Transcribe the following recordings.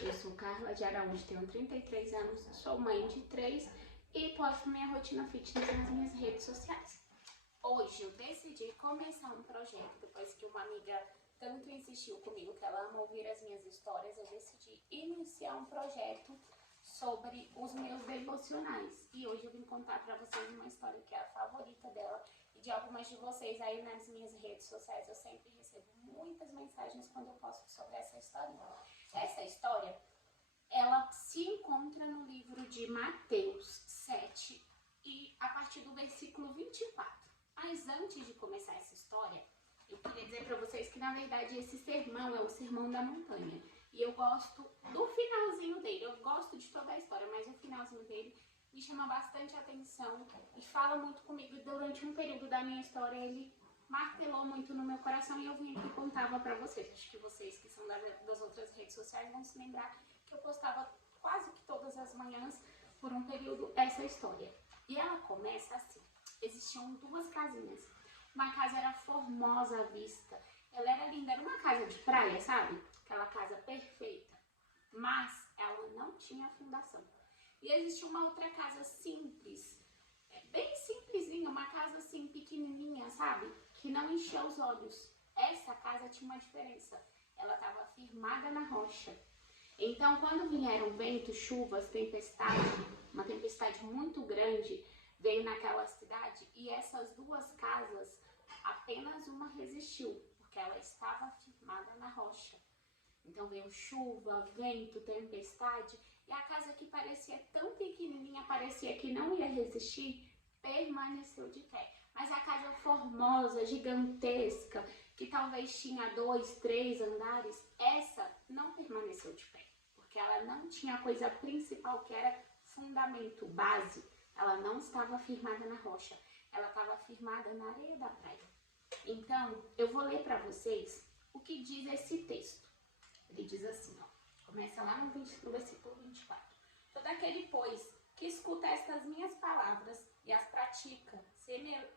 Eu sou Carla de Araújo, tenho 33 anos, sou mãe de 3 e posto minha rotina fitness nas minhas redes sociais. Hoje eu decidi começar um projeto, depois que uma amiga tanto insistiu comigo que ela ama ouvir as minhas histórias, eu decidi iniciar um projeto sobre os meus devocionais. E hoje eu vim contar pra vocês uma história que é a favorita dela e de algumas de vocês aí nas minhas redes sociais. Eu sempre recebo muitas mensagens quando eu posto sobre essa historinha. Essa história, ela se encontra no livro de Mateus 7 e a partir do versículo 24. Mas antes de começar essa história, eu queria dizer para vocês que na verdade esse sermão é o Sermão da Montanha. E eu gosto do finalzinho dele, eu gosto de toda a história, mas o finalzinho dele me chama bastante atenção e fala muito comigo. Durante um período da minha história ele martelou muito no meu coração e eu vim aqui e contava pra vocês. Acho que vocês que são das outras redes sociais vão se lembrar que eu postava quase que todas as manhãs por um período essa história. E ela começa assim: existiam duas casinhas. Uma casa era formosa à vista, ela era linda, era uma casa de praia, sabe? Aquela casa perfeita, mas ela não tinha fundação. E existia uma outra casa simples, bem simplesinha, uma casa assim pequenininha, sabe? Que não enchia os olhos. Essa casa tinha uma diferença, ela estava firmada na rocha. Então, quando vieram ventos, chuvas, tempestade, uma tempestade muito grande veio naquela cidade e essas duas casas, apenas uma resistiu, porque ela estava firmada na rocha. Então veio chuva, vento, tempestade, e a casa que parecia tão pequenininha, parecia que não ia resistir, permaneceu de pé. Mas a casa formosa, gigantesca, que talvez tinha 2, 3 andares, essa não permaneceu de pé, porque ela não tinha a coisa principal, que era fundamento, base. Ela não estava firmada na rocha, ela estava firmada na areia da praia. Então, eu vou ler para vocês o que diz esse texto. Ele diz assim, ó, começa lá no versículo 24. Todo aquele, pois, que escuta estas minhas palavras e as pratica,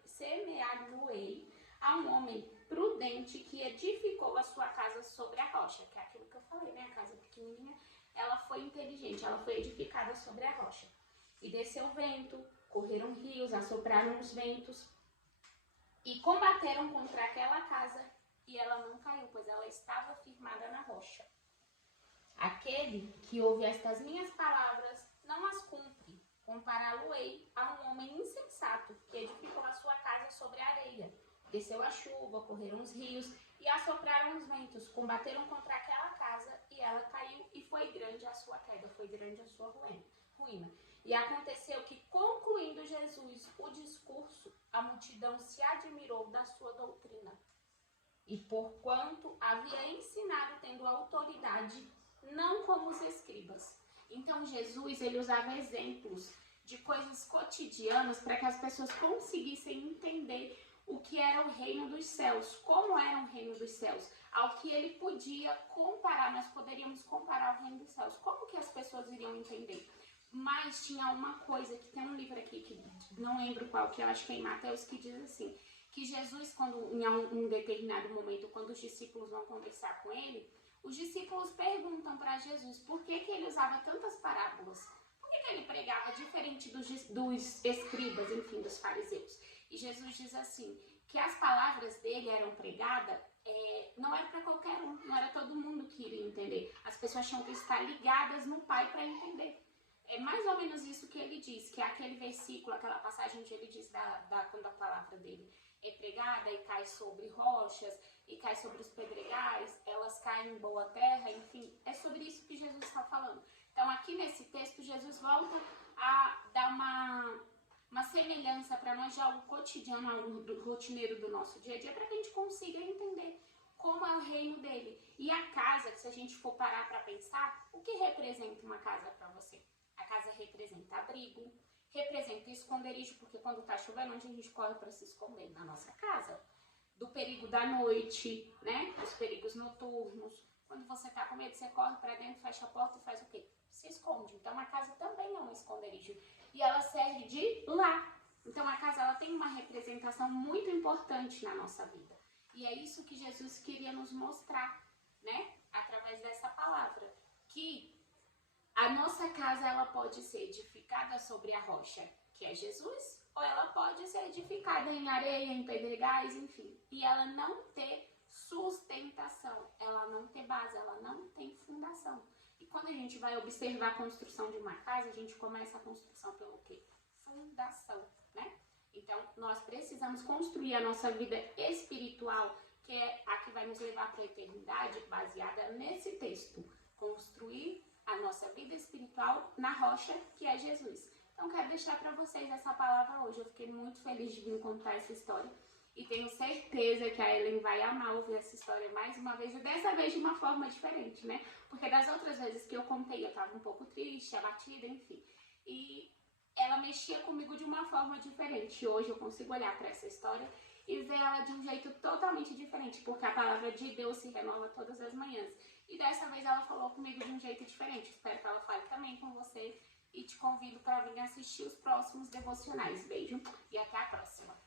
semear-lo-ei a um homem prudente que edificou a sua casa sobre a rocha, que é aquilo que eu falei, né? A casa pequenininha, ela foi inteligente, ela foi edificada sobre a rocha. E desceu o vento, correram rios, assopraram os ventos e combateram contra aquela casa e ela não caiu, pois ela estava firmada na rocha. Aquele que ouve estas minhas palavras não as cumpre, compará-lo-ei a um homem insensato que edificou a sua casa sobre a areia. Desceu a chuva, correram os rios e assopraram os ventos, combateram contra aquela casa e ela caiu e foi grande a sua queda, foi grande a sua ruína. E aconteceu que, concluindo Jesus o discurso, a multidão se admirou da sua doutrina. E porquanto havia ensinado tendo autoridade, não como os escribas. Então Jesus, ele usava exemplos de coisas cotidianas para que as pessoas conseguissem entender o que era o reino dos céus, como era o reino dos céus, ao que ele podia comparar. Nós poderíamos comparar o reino dos céus. Como que as pessoas iriam entender? Mas tinha uma coisa, que tem um livro aqui, que não lembro qual, que eu acho que é em Mateus, que diz assim, que Jesus, quando em um determinado momento, quando os discípulos vão conversar com ele, os discípulos perguntam para Jesus por que ele usava tantas parábolas, por que ele pregava diferente dos escribas, enfim, dos fariseus. E Jesus diz assim, que as palavras dele eram pregadas, não era para qualquer um, não era todo mundo que iria entender. As pessoas tinham que estar ligadas no Pai para entender. É mais ou menos isso que ele diz, que é aquele versículo, aquela passagem onde ele diz quando a palavra dele é pregada e cai sobre rochas, e cai sobre os pedregais, elas caem em boa terra, enfim, é sobre isso que Jesus está falando. Então aqui nesse texto, Jesus volta a dar uma semelhança para nós de algo cotidiano, algo rotineiro do nosso dia a dia, para que a gente consiga entender como é o reino dele. E a casa, que se a gente for parar para pensar, o que representa uma casa para você? A casa representa abrigo, representa esconderijo, porque quando está chovendo, onde a gente corre para se esconder? Na nossa casa. Do perigo da noite, né? Os perigos noturnos. Quando você está com medo, você corre para dentro, fecha a porta e faz o quê? Se esconde. Então a casa também é um esconderijo. E ela serve de lar. Então a casa, ela tem uma representação muito importante na nossa vida. E é isso que Jesus queria nos mostrar, né? Através dessa palavra. Que A nossa casa, ela pode ser edificada sobre a rocha, que é Jesus, ou ela pode ser edificada em areia, em pedregais, enfim, e ela não ter sustentação, ela não ter base, ela não tem fundação. E quando a gente vai observar a construção de uma casa, a gente começa a construção pelo quê? Fundação, né? Então, nós precisamos construir a nossa vida espiritual, que é a que vai nos levar para a eternidade, baseada nesse texto. Construir a nossa vida espiritual na rocha, que é Jesus. Então, quero deixar para vocês essa palavra hoje. Eu fiquei muito feliz de vir contar essa história. E tenho certeza que a Ellen vai amar ouvir essa história mais uma vez. E dessa vez de uma forma diferente, né? Porque das outras vezes que eu contei, eu estava um pouco triste, abatida, enfim. E ela mexia comigo de uma forma diferente. Hoje eu consigo olhar para essa história e ver ela de um jeito totalmente diferente, porque a palavra de Deus se renova todas as manhãs. E dessa vez ela falou comigo de um jeito diferente. Espero que ela fale também com você e te convido para vir assistir os próximos devocionais. Beijo e até a próxima!